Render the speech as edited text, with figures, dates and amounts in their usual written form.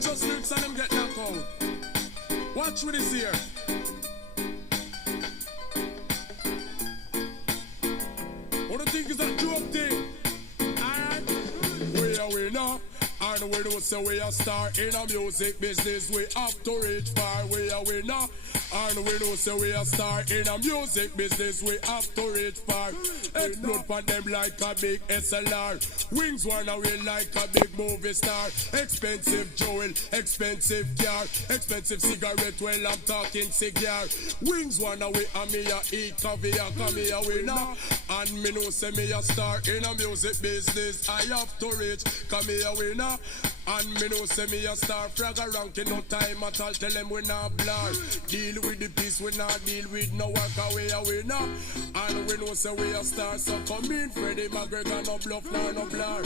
just lyrics and them get knocked out. Watch with this here. What do you think is that joke thing? Alright, we are winner. And we don't say we are star in a music business. We have to reach far, we are winner. And we don't say we are star in a music business. We have to reach far. Explode for them like a big SLR. Wings one away like a big movie star. Expensive jewel, expensive car, expensive cigarette. Well, I'm talking cigar. Wings one away and me a eat caviar. Come me a winner. And me no say me a star in a music business. I have to reach, come me a winner. And me no say me a star. Fragga ranking no time at all. Tell them we not blur. Deal with the peace, we not deal with no work away a winner. And we no say we a star. So come in, Freddie McGregor, no bluff, no blur.